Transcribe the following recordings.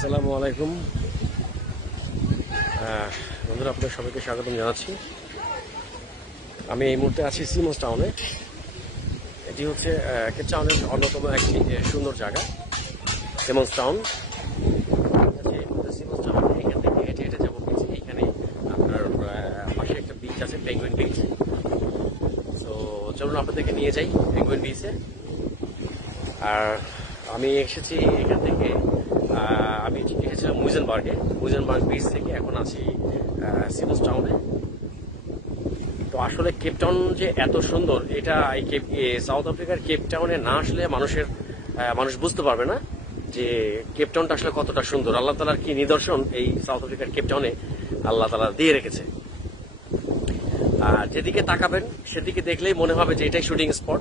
আসসালামু আলাইকুম বন্ধুরা, আপনাদের সবাইকে স্বাগতম জানাচ্ছি। আমি এই মুহূর্তে আছি সিমন্স টাউনে। এটি হচ্ছে কেপ টাউনের অন্যতম একটি সুন্দর জায়গা, সিমন্স টাউন। সিমন্স টাউন এখান থেকে হেঁটে হেঁটে যাবো বিচ। এইখানে আপনার পাশে একটা বিচ আছে, পেঙ্গুইন বিচ। তো চলুন আপনাদেরকে নিয়ে যাই পেঙ্গুইন বিচে। আর আমি এসেছি এখান থেকে, আমি এসেছিলাম মুইজেনবার্গ বিচ থেকে, এখন আছি সিমন্স টাউনে। তো আসলে কেপ টাউন যে এত সুন্দর, এটা সাউথ আফ্রিকার কেপ টাউনে না আসলে মানুষ বুঝতে পারবে না যে কেপ টাউনটা আসলে কতটা সুন্দর। আল্লাহ তাআলার কি নিদর্শন এই সাউথ আফ্রিকার কেপ টাউনে আল্লাহ তাআলা দিয়ে রেখেছে। আর যেদিকে তাকাবেন সেদিকে দেখলেই মনে হবে যে এটাই শুটিং স্পট।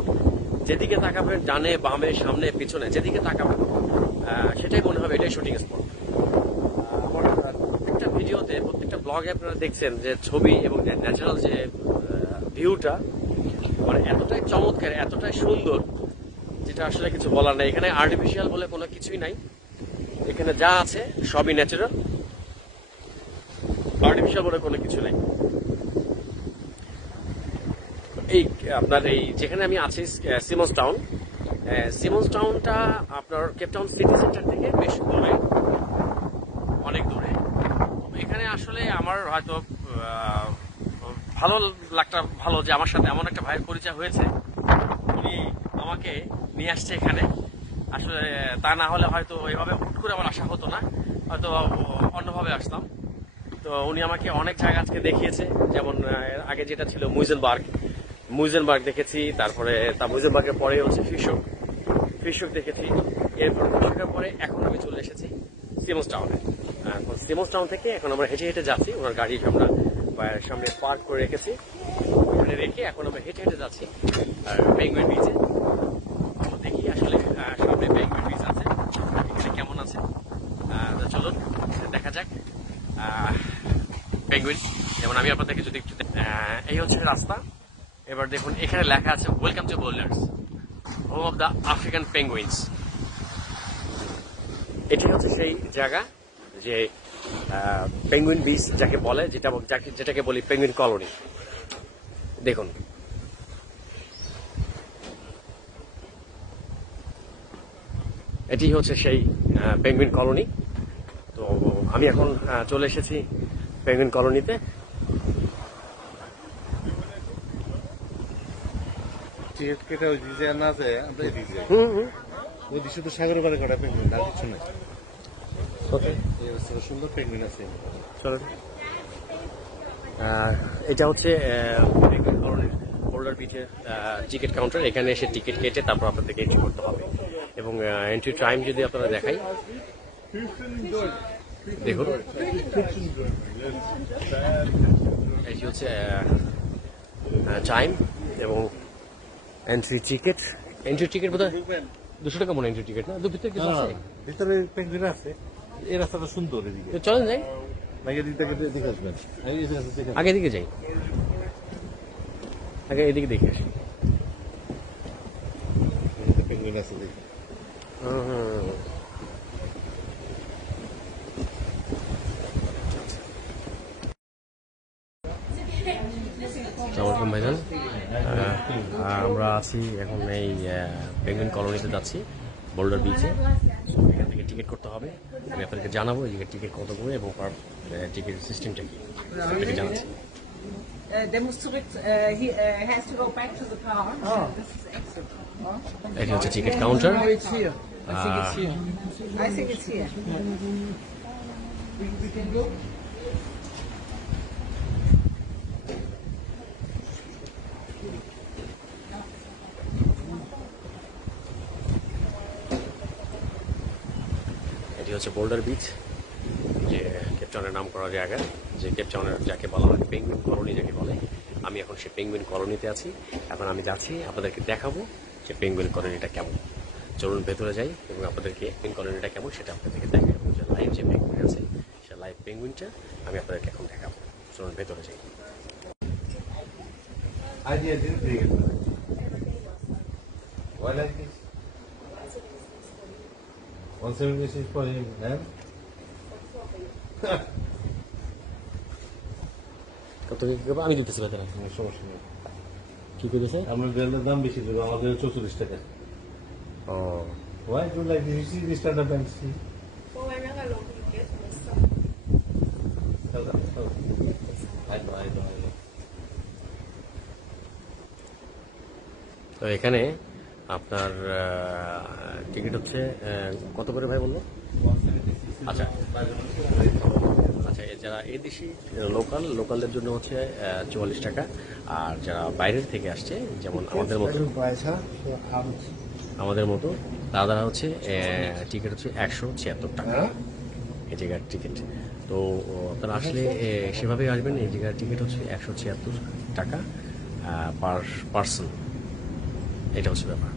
যেদিকে তাকাবেন, ডানে বামে সামনে পিছনে যেদিকে তাকাবেন সেটাই মনে হবে এটাই শুটিং স্পট। আমার প্রত্যেকটা ভিডিওতে, প্রত্যেকটা ব্লগে আপনারা দেখছেন যে ছবি এবং ন্যাচারাল যে ভিউটা মানে এতটাই চমৎকার, এতটাই সুন্দর, যেটা আসলে কিছু বলার নাই। এখানে আর্টিফিশিয়াল বলে কোনো কিছুই নাই। এখানে যা আছে সবই ন্যাচারাল, আর্টিফিশিয়াল বলে কোনো কিছু নাই। এই আপনার এই যেখানে আমি আছি সিমন্স টাউন, সিমন্স টাউনটা আপনার কেপ টাউন সিটি সেন্টার থেকে বেশ দূরে, অনেক দূরে। এখানে আসলে আমার হয়তো ভালো যে আমার সাথে এমন একটা ভাইয়ের পরিচয় হয়েছে। উনি আমাকে নিয়ে আসছে এখানে। আসলে তা না হলে হয়তো এইভাবে হুট করে আমার আসা হতো না, হয়তো অন্যভাবে আসতাম। তো উনি আমাকে অনেক জায়গা আজকে দেখিয়েছে, যেমন আগে যেটা ছিল মুইজেনবার্গ দেখেছি, তারপরে মুইজেনবার্গের পরে হচ্ছে ফিশক দেখেছি। এরপর ফিশকের পরে এখন আমি চলে এসেছি সিমন্স টাউনে। সিমন্স টাউন থেকে এখন আমরা হেঁটে হেঁটে যাচ্ছি। ওনার গাড়ি আমরা সামনে পার্ক করে রেখেছি, ওখানে রেখে এখন আমরা হেঁটে হেঁটে যাচ্ছি আর পেঙ্গুইন বিচে। দেখি আসলে সামনে পেঙ্গুইন বিচ আছে, এখানে কেমন আছে। চলুন দেখা যাক পেঙ্গুইন। যেমন আমি আপনাদেরকে যদি একটু এই হচ্ছে রাস্তা। এবার দেখুন এখানে লেখা আছে welcome to boulders, home of the African penguins. এটি হচ্ছে সেই জায়গা যে পেঙ্গুইন বিচ যাকে বলে, যেটাকে বলি পেঙ্গুইন কলোনি। দেখুন এটি হচ্ছে সেই পেঙ্গুইন কলোনি। তো আমি এখন চলে এসেছি পেঙ্গুইন কলোনিতে। টিকিট কেটে ওই দিকে না যায়, আমরা এদিকে যাই। ওই দিকে শুধু সাগরের পাড়ে কটা পেঙ্গুইন, আর কিছু নাই। সুন্দর পেঙ্গুইন আছে। চলেন, এটা হচ্ছে পেঙ্গুইন কলোনির বোল্ডার বিচের টিকিট কাউন্টার। এখানে এসে টিকিট কেটে তারপর আপনাদেরকে এন্ট্রি করতে হবে। এবং এন্ট্রি টাইম যদি আপনারা দেখাই, দেখুন এটি হচ্ছে টাইম এবং এন্ট্রি টিকিট বোধ হয় 200 টাকা মনে এন্ট্রি টিকিট, না? ভিতরে কিছু আছে? ভিতরে পেঙ্গুইন আছে। এই রাস্তাটা সুন্দর, এদিকে চলেন যাই, এদিকে আসবেন। আগে এদিকে যাই, আগে এদিকে দেখে আসি। পেঙ্গুইন আছে দেখি। আসসালামু আলাইকুম ভাইজান। আমরা আছি এখন এই পেঙ্গুইন কলোনিতে যাচ্ছি, বোল্ডার বিচে। এখান থেকে টিকিট করতে হবে। আমি আপনাদেরকে জানাবো এই টিকিট কত করে এবং টিকিট সিস্টেমটা কি আপনাকে জানাচ্ছি। They must zurück, he has to go back to the car. This is exit. এটি হচ্ছে ticket counter. It's here. I think it's here. I think it's here. We can go. এটি হচ্ছে বোল্ডার বিচ, যে Cape টাউনের নাম করা জায়গা, যে কেপ টাউনের যাকে বলা হয় পেঙ্গুইন কলোনি যাকে বলে। আমি এখন সেই পেঙ্গুইন কলোনিতে আছি। এখন আমি যাচ্ছি, আপনাদেরকে দেখাবো যে পেঙ্গুইন কলোনিটা কেমন। চলুন ভেতরে যাই এবং আপনাদেরকে পেঙ্গুইন কলোনিটা কেমন সেটা আপনাদেরকে দেখাবো। যে লাইভ যে পেঙ্গুইন আছে, সে লাইভ পেঙ্গুইনটা আমি আপনাদেরকে এখন দেখাবো। চলুন ভেতরে যাই। Why like this? 176 for him, man. কত আমি দিতেছি ভাই, সমস্যা নেই। কি করেছে? আপনার বেলের দাম বেশি দেবো, আমাদের 34 টাকা। ও Why do you like this? You see this kind of fancy? I know. তো এখানে আপনার টিকিট হচ্ছে কত করে ভাই বললো? আচ্ছা আচ্ছা, যারা এই দেশি লোকালদের জন্য হচ্ছে 44 টাকা, আর যারা বাইরের থেকে আসছে যেমন আমাদের মতো তারা হচ্ছে টিকিট হচ্ছে 176 টাকা এই জায়গার টিকিট। তো আপনারা আসলে সেভাবেই আসবেন। এই জায়গার টিকিট হচ্ছে 176 টাকা পার পার্সন, এটা হচ্ছে ব্যাপার।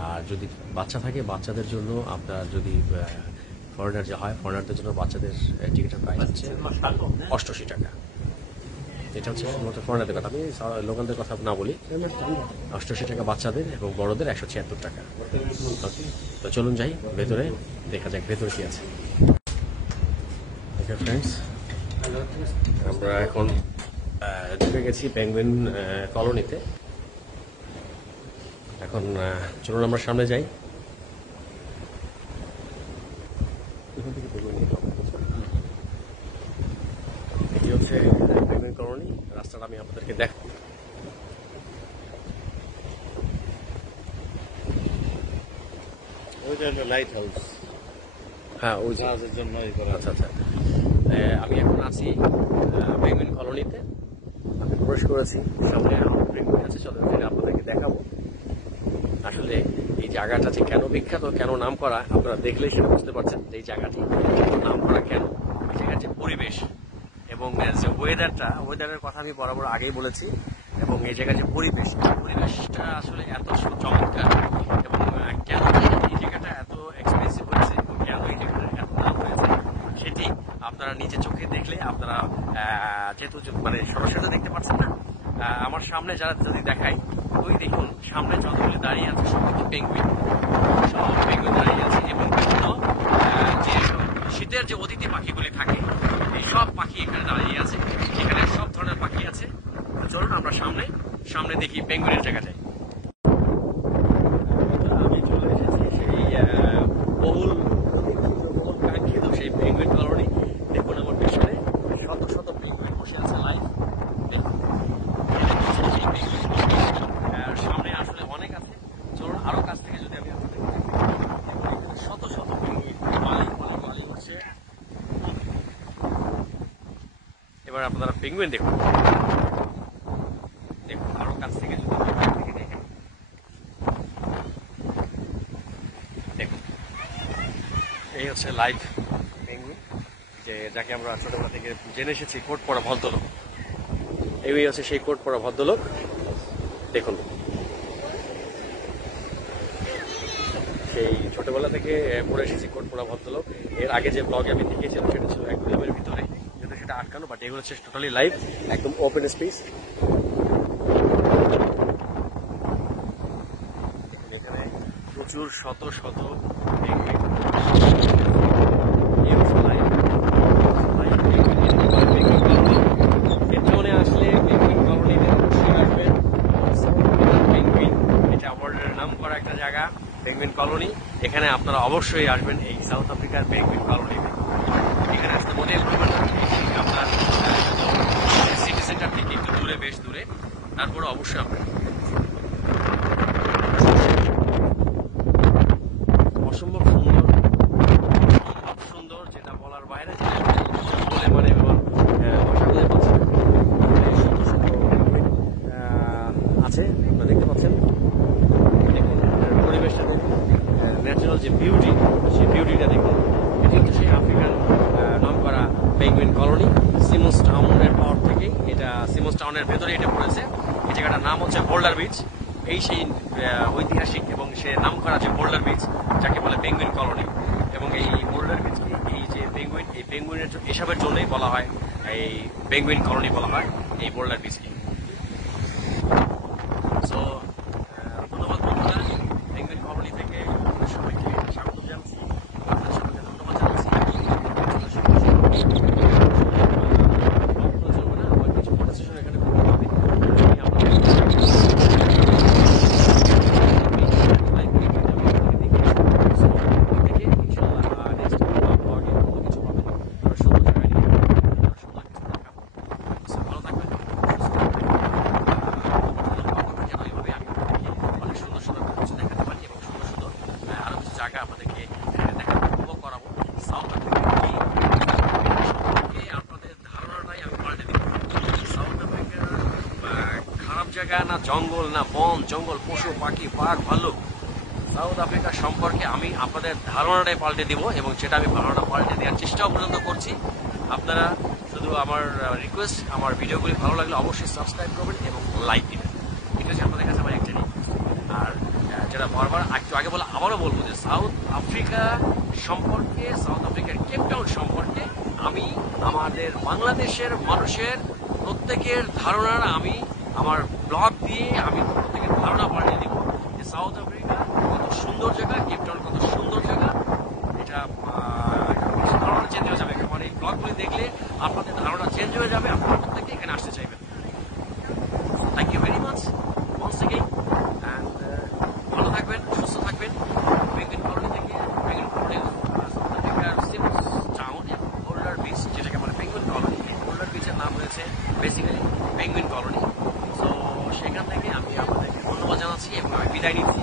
আর যদি বাচ্চা থাকে বাচ্চাদের জন্য আপনার যদি ফরেনার যে হয় ফরেনারদের জন্য বাচ্চাদের টিকিটের প্রাইস হচ্ছে 88 টাকা। এটা হচ্ছে শুধুমাত্র ফরেনারদের কথা, আমি লোকালদের কথা না বলি। 88 টাকা বাচ্চাদের এবং বড়দের 176 টাকা। তো চলুন যাই ভেতরে, দেখা যাক ভেতরে কি আছে। ওকে ফ্রেন্ডস, আমরা এখন ঢুকে গেছি পেঙ্গুইন কলোনিতে। এখন চলুন আমরা সামনে যাই। এটি হচ্ছে পেঙ্গুইন কলোনি, রাস্তাটা আমি আপনাদেরকে দেখাবো। ওইটা হলো লাইট হাউস। হ্যাঁ ওই জাহাজের জন্য এই করা। আচ্ছা আচ্ছা, আমি এখন আছি পেঙ্গুইন কলোনিতে। আমি প্রবেশ করেছি, সামনে পেঙ্গুইন আছে, চলো আপনাদেরকে দেখাবো। আসলে এই জায়গাটা যে কেন বিখ্যাত, কেন নাম করা, আপনারা দেখলেই সেটা বুঝতে পারছেন যে এই জায়গাটি নাম করা কেন। এই জায়গার যে পরিবেশ এবং যে ওয়েদারের কথা আমি বরাবর আগেই বলেছি, এবং এই জায়গার যে পরিবেশটা আসলে এত চমৎকার, এবং কেন এই জায়গাটা এত এক্সপেন্সিভ হয়েছে এবং কেন এই জায়গাটা এত দাম হয়েছে সেটি আপনারা নিজে চোখে দেখলে আপনারা যেহেতু মানে সরাসরি দেখতে পাচ্ছেন না, আমার সামনে যারা যদি দেখাই, ওই দেখুন সামনে যতগুলি দাঁড়িয়ে আছে সব পেঙ্গুইন দাঁড়িয়ে আছে, এবং বিভিন্ন যে শীতের যে অতিথি পাখিগুলি থাকে এই সব পাখি এখানে দাঁড়িয়ে আছে। এখানে সব ধরনের পাখি আছে। চলুন আমরা সামনে দেখি পেঙ্গুইনের জায়গাটায়। আমি চলে এসেছি সেই বহুল কাঙ্ক্ষিত সেই পেঙ্গুইন কলোনি। দেখুন আমার পেছনে শত শত পেঙ্গুইন বসে আছে লাইভ। সামনে আসলে অনেক আছে, চলুন আরো কাছ থেকে যদি আমি আপনাদের শত শত পেঙ্গুইন পালি হচ্ছে। এবার আপনারা পেঙ্গুইন দেখুন আরো কাছ থেকে যদি দেখুন, এই হচ্ছে লাইভ পেঙ্গুইন, যাকে আমরা ছোটবেলা থেকে জেনে এসেছি কোট পরা ভদ্রলোক। এই হচ্ছে সেই কোট পরা ভদ্রলোক, দেখুন সেই ছোটবেলা থেকে পড়ে এসেছি কোট পরা ভদ্রলোক। এর আগে যে ব্লগে আমি দেখিয়েছিলাম সেটা ছিল অ্যাকুয়ারিয়ামের ভিতরে, কিন্তু সেটা আটকানো, বাট এগুলো হচ্ছে টোটালি লাইভ, একদম ওপেন স্পেস। এখানে প্রচুর শত শত পেঙ্গুইন। পেছনে আসলে পেঙ্গুইন কলোনিতে অবশ্যই আসবেন। পেঙ্গুইন, এটা ওয়ার্ল্ডের নাম করা একটা জায়গা পেঙ্গুইন কলোনি। এখানে আপনারা অবশ্যই আসবেন এই সাউথ আফ্রিকার পেঙ্গুইন কলোনিতে। এখানে আসতে মোটেই ভুলবেন না, আপনার সিটি সেন্টার থেকে একটু দূরে, বেশ দূরে, তারপরে অবশ্যই আপনার অসম্ভব সুন্দর, যেটা বলার বাইরে, বলে মানে আছে আপনারা দেখতে পাচ্ছেন। দেখুন পরিবেশটা দেখুন, ন্যাচারাল যে বিউটি, সেই বিউটিটা দেখুন। এটি হচ্ছে সেই আফ্রিকান নাম করা পেঙ্গুইন কলোনি। সিমন্স টাউনের পর থেকেই এটা, সিমন্স টাউনের ভেতরে এটা পড়েছে। এই জায়গাটার নাম হচ্ছে বোল্ডার বিচ। এই সেই ঐতিহাসিক এবং সে নাম করা যে বোল্ডার বিচ, যাকে বলে পেঙ্গুইন কলোনি। এবং এই বোল্ডার বিচকে এই যে পেঙ্গুইন, এই পেঙ্গুইনের এসবের জন্যই বলা হয়, এই পেঙ্গুইন কলোনি বলা হয় এই বোল্ডার বিচকে। সো ধন্যবাদ বন্ধুরা, পেঙ্গুইন কলোনি থেকে সবাইকে স্বাগত জানাচ্ছি, ধন্যবাদ জানাচ্ছি। জঙ্গল না বন জঙ্গল, পশু পাখি, বাঘ ভাল্লুক। সাউথ আফ্রিকা সম্পর্কে আমি আপনাদের ধারণাটাই পাল্টে দিব এবং সেটা আমি ধারণা পাল্টে দেওয়ার চেষ্টাও পর্যন্ত করছি। আপনারা শুধু আমার রিকোয়েস্ট, আমার ভিডিওগুলি ভালো লাগলে অবশ্যই সাবস্ক্রাইব করবেন এবং লাইক দিবেন। এটা হচ্ছে আপনাদের কাছে আমার একটা রিকোয়েস্ট। আর যেটা বারবার একটু আগে বলে আবারও বলবো যে সাউথ আফ্রিকা সম্পর্কে, সাউথ আফ্রিকার কেপ টাউন সম্পর্কে আমি আমাদের বাংলাদেশের মানুষের প্রত্যেকের ধারণার আমি আমার ব্লগ দিয়ে আমি প্রত্যেকের ধারণা পাল্টে দিব যে সাউথ আফ্রিকা কত সুন্দর জায়গা, কেপ টাউন কত সুন্দর জায়গা। এটা ধারণা চেঞ্জ হয়ে যাবে। আমার এই ব্লগগুলি দেখলে আপনাদের ধারণা চেঞ্জ হয়ে যাবে, আপনারা প্রত্যেকে এখানে আসতে চাইবেন। Thank you very much once again, and ভালো থাকবেন, সুস্থ থাকবেন। পেঙ্গুইন কলোনি থেকে, পেঙ্গুইন কলোনি সাউথ আফ্রিকার সিমস টাউন এবং বোল্ডার বিচ, যেটাকে বলে পেঙ্গুইন কলোনি। এই বোল্ডার বিচের নাম হয়েছে বেসিক্যালি পেঙ্গুইন কলোনি। সো সেখান থেকে আমি আপনাদেরকে ধন্যবাদ জানাচ্ছি এবং আমি বিদায় নিচ্ছি।